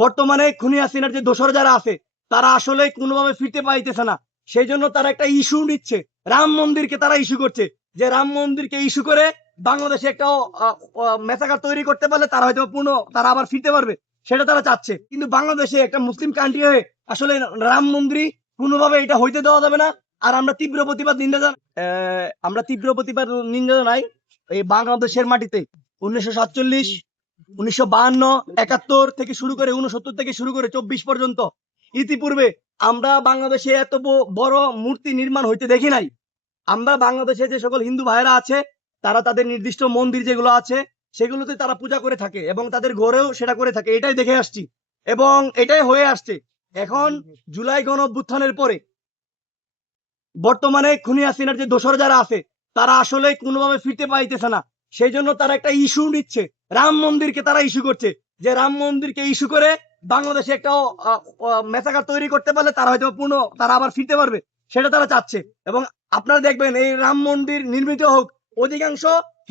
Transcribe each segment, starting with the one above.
বর্তমানে খুনি হাসিনার যে দোসর যারা আছে তারা আসলে কোনোভাবে ফিরতে পাইতেছে না। সেই জন্য তারা একটা ইস্যু নিচ্ছে, রাম মন্দিরকে তারা ইস্যু করছে, যে রাম মন্দিরকে ইস্যু করে বাংলাদেশে একটা মেসাকার তৈরি করতে পারলে তারা হয়তো তারা আবার ফিরতে পারবে, সেটা তারা চাচ্ছে। কিন্তু বাংলাদেশে একটা মুসলিম কান্ট্রি হয়ে আসলে রাম মন্দির কোনোভাবে এটা হইতে দেওয়া যাবে না। আর আমরা তীব্র প্রতিবাদ নিন্দা জানাই এই বাংলাদেশের মাটিতে 1947, 1952, 71 থেকে শুরু করে 69 থেকে শুরু করে 24 পর্যন্ত ইতিপূর্বে আমরা বাংলাদেশে এত বড় মূর্তি নির্মাণ হইতে দেখি নাই। আমরা বাংলাদেশে যে সকল হিন্দু ভাইরা আছে তারা তাদের নির্দিষ্ট মন্দির যেগুলো আছে সেগুলোতে তারা পূজা করে থাকে এবং তাদের ঘরেও সেটা করে থাকে, এটাই দেখে আসছি এবং এটাই হয়ে আসছে। এখন জুলাই গণ অভ্যুত্থানের পরে বর্তমানে খুনি হাসিনার যে দোসর যারা আছে তারা আসলে কোনোভাবে ফিরতে পাইতেছে না। সেই জন্য তারা একটা ইস্যু নিচ্ছে, রাম মন্দিরকে তারা ইস্যু করছে, যে রাম মন্দিরকে ইস্যু করে বাংলাদেশে একটা মেসাকার তৈরি করতে পারলে তারা হয়তো তারা আবার ফিরতে পারবে, সেটা তারা চাচ্ছে। এবং আপনারা দেখবেন এই রাম মন্দির নির্মিত হোক, অধিকাংশ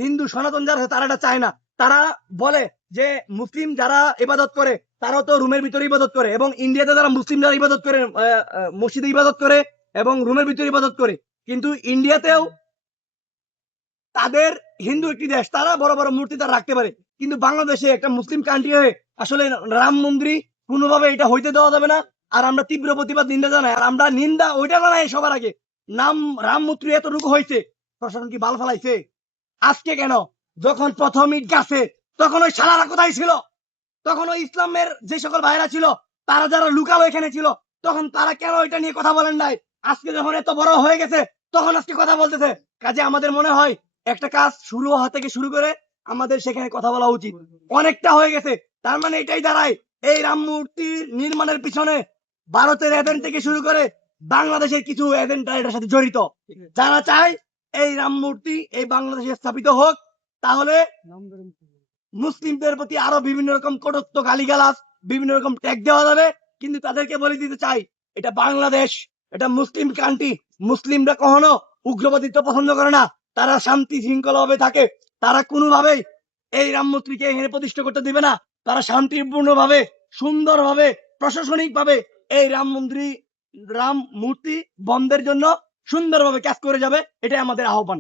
হিন্দু সনাতন যারা আছে তারা এটা চায় না। তারা বলে যে মুসলিম যারা ইবাদত করে তারাও তো রুমের ভিতরে ইবাদত করে, এবং ইন্ডিয়াতে যারা মুসলিম যারা ইবাদত করে মসজিদে ইবাদত করে এবং রুমের ভিতরে ইবাদত করে। কিন্তু ইন্ডিয়াতেও তাদের হিন্দু একটি দেশ, তারা বড় বড় মূর্তি তারা রাখতে পারে, কিন্তু বাংলাদেশে একটা মুসলিম কান্ট্রি হয়ে আসলে রাম মন্দির কোনোভাবে এটা হইতে দেওয়া যাবে না। আর আমরা তীব্র প্রতিবাদ নিন্দা জানাই। আর আমরা নিন্দা ওইটা জানাই সবার আগে, রাম মূর্তি এতটুকু হয়েছে, প্রশাসন কি বাল ফালাইছে আজকে কেন? যখন প্রথম ইট গাছে তখন ওই শালারা কোথায় ছিল? তখন ওই ইসলামের যে সকল ভাইরা ছিল তারা যারা লুকালো এখানে ছিল, তখন তারা কেন এটা নিয়ে কথা বলেন নাই? আজকে যখন এত বড় হয়ে গেছে তখন আজকে কথা বলতেছে। কাজে আমাদের মনে হয় একটা কাজ শুরু হওয়া থেকে শুরু করে আমাদের সেখানে কথা বলা উচিত। অনেকটা হয়ে গেছে, তার মানে এটাই দাঁড়ায় এই রাম মূর্তি নির্মাণের পিছনে ভারতের এজেন্ট থেকে শুরু করে বাংলাদেশের কিছু এজেন্টরা এটার সাথে জড়িত, যারা চায় এই রাম মূর্তি এই বাংলাদেশে স্থাপিত হোক। তাহলে মুসলিমদের প্রতি আরো বিভিন্ন রকম কটূক্ত গালিগালাজ বিভিন্ন রকম ট্যাগ দেওয়া যাবে। কিন্তু তাদেরকে বলে দিতে চাই এটা বাংলাদেশ, এটা মুসলিম কান্ট্রি। মুসলিমরা কখনো উগ্রবাদিত্ব পছন্দ করে না, তারা শান্তি শৃঙ্খলা ভাবে থাকে। তারা কোনোভাবেই এই রাম মূর্তিকে এখানে প্রতিষ্ঠা করতে দিবে না। তারা শান্তিপূর্ণ ভাবে সুন্দর ভাবে প্রশাসনিক ভাবে এই রাম মূর্তি বন্ধের জন্য সুন্দরভাবে কাজ করে যাবে, এটাই আমাদের আহ্বান।